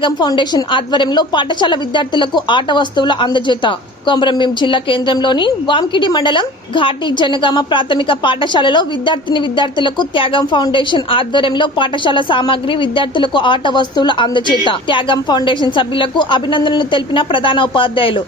త్యాగం ఫౌండేషన్ ఆధ్వర్యంలో పాఠశాల విద్యార్థులకు ఆట వస్తువుల అందజేత. కొమరంభీం జిల్లా కేంద్రంలోని వాంకిడి మండలం ఘాటి జనగామ ప్రాథమిక పాఠశాలలో విద్యార్థులకు త్యాగం ఫౌండేషన్ ఆధ్వర్యంలో పాఠశాల సామాగ్రి, విద్యార్థులకు ఆట వస్తువుల అందజేత. త్యాగం ఫౌండేషన్ సభ్యులకు అభినందనలు తెలిపిన ప్రధాన ఉపాధ్యాయులు.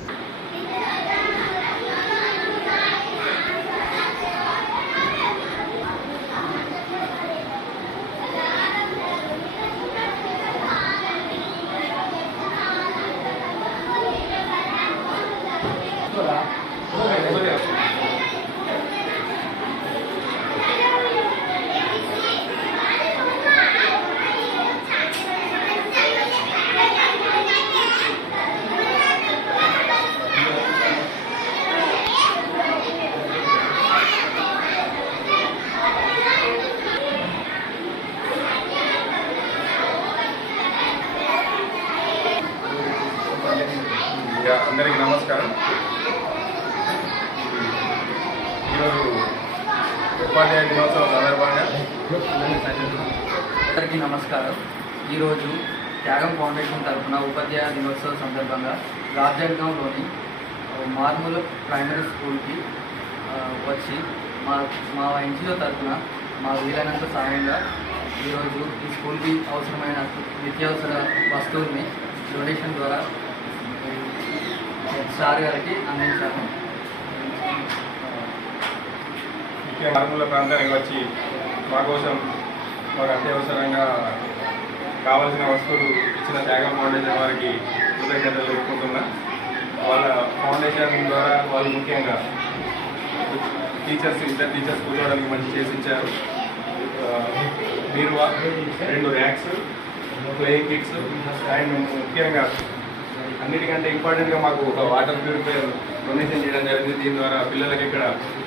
అందరికీ నమస్కారం. ఈరోజు ఉపాధ్యాయ దినోత్సవం సందర్భంగా అందరికీ నమస్కారం. ఈరోజు త్యాగం ఫౌండేషన్ తరఫున ఉపాధ్యాయ దినోత్సవం సందర్భంగా రాజ్యాంగంలోని మార్మూల ప్రైమరీ స్కూల్కి వచ్చి మా ఎన్జిఓ తరఫున మా వీలైనంత సాయంగా ఈరోజు ఈ స్కూల్కి అవసరమైన నిత్యావసర వస్తువుల్ని డొనేషన్ ద్వారా సార్ గారికి అందించాము. మార్మూల ప్రాంతానికి వచ్చి మా కోసం మాకు అత్యవసరంగా కావాల్సిన వస్తువులు ఇచ్చిన త్యాగం ఫౌండేషన్ వారికి కృతజ్ఞతలు తెలుపుకుంటున్నా. వాళ్ళ ఫౌండేషన్ ద్వారా వాళ్ళు ముఖ్యంగా ఇద్దరు టీచర్స్ కూర్చోవడానికి మంచి చేసి ఇచ్చారు. బీరువా, 2 ర్యాక్స్, ప్లేయింగ్ కిట్స్ అండ్ ముఖ్యంగా అన్నిటికంటే ఇంపార్టెంట్గా మాకు ఒక వాటర్ ప్యూరిఫైయర్ డొనేషన్ చేయడం జరిగింది. దీని ద్వారా పిల్లలకి ఇక్కడ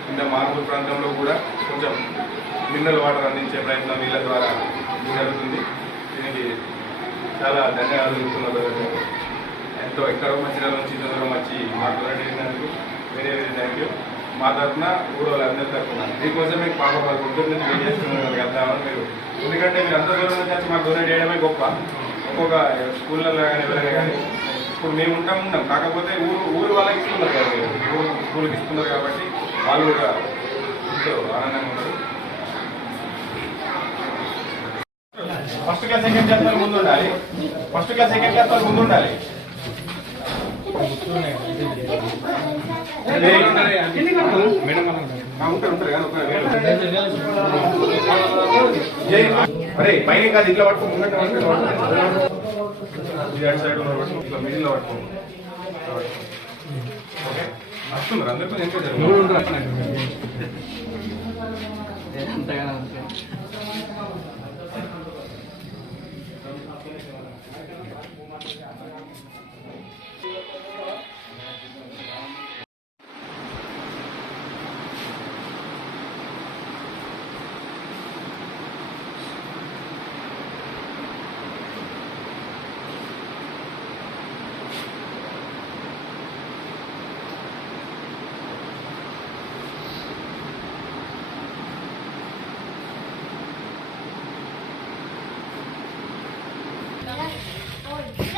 ఇంత మార్మూల ప్రాంతంలో కూడా కొంచెం మినరల్ వాటర్ అందించే ప్రయత్నం వీళ్ళ ద్వారా జరుగుతుంది. దీనికి చాలా ధన్యవాదాలు చెప్తున్నారు. ఎంతో ఎక్కడో మంచిర్యాల నుంచి దూరం వచ్చి మాకు డొనేట్ చేసినందుకు వెరీ వెరీ థ్యాంక్ యూ. మా తరఫున ఊరు అందరి తరఫున దీనికోసం మీకు పాప వాళ్ళ పొద్దున్న నుంచి వెయిట్ చేస్తున్నారు కదా మీరు. ఎందుకంటే మీరు అంత దూరం నుంచి వచ్చి మాకు డొనేట్ చేయడమే గొప్ప. ఒక్కొక్క స్కూళ్ళల్లో కానీ ఎవరైనా కానీ ఇప్పుడు మేము ఉంటాం కాకపోతే ఊరు వాళ్ళకి ఇస్తున్నారు కదా, మీరు స్కూల్కి ఇస్తున్నారు కాబట్టి వాళ్ళు కూడా ఎంతో ఆనందంగా ఉన్నారు. ఫస్ట్ క్లాస్ సెకండ్ క్లాస్ వరకు ముందు ఉండాలి. ఫస్ట్ క్లాస్ సెకండ్ క్లాస్ వరకు ముందు ఉండాలి. ఉంటారు అరే పైన కాదు ఇట్లా పట్టుకో సైడ్ ఇట్లా మిడిల్లో పట్టుకో. ఓకే వస్తున్నారు అందరితో ఎంకరేజ్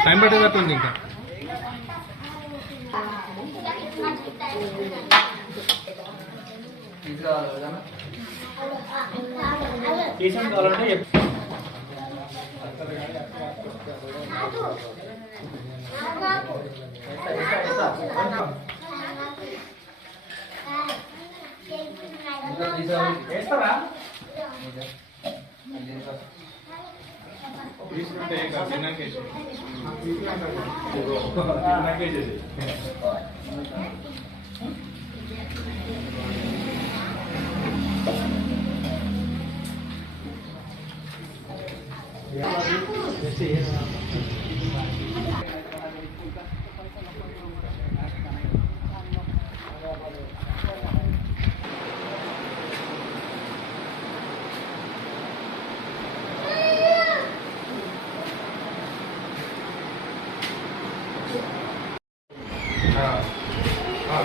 టైం పట్టేటట్టుంది ఇంకా. తీసుకుంటే చిన్నకేసి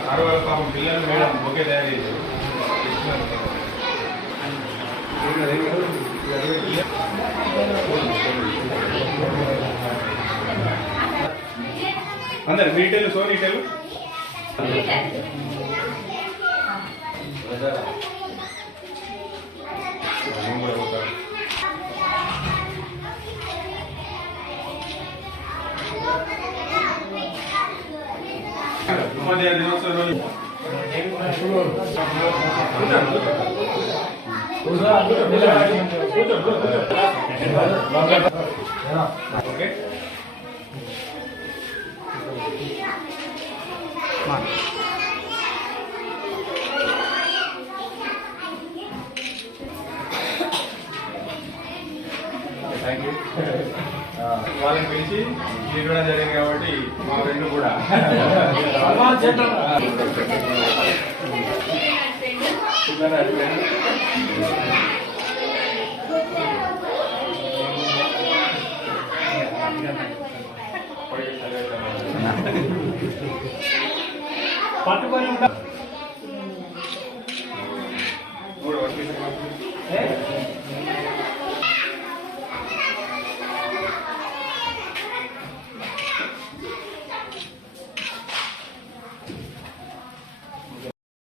తర్వాత పాపం పిల్లలు మేడం ఓకే తయారు చేశారు. అందరు మీటెలు సోనీటెలు ఉపాధ్యాయ దినోత్సవం రోజు ఓకే థ్యాంక్ యూ. వాళ్ళని పిలిచి ఇవ్వడం జరిగింది కాబట్టి మా రెండు కూడా పట్టుకొని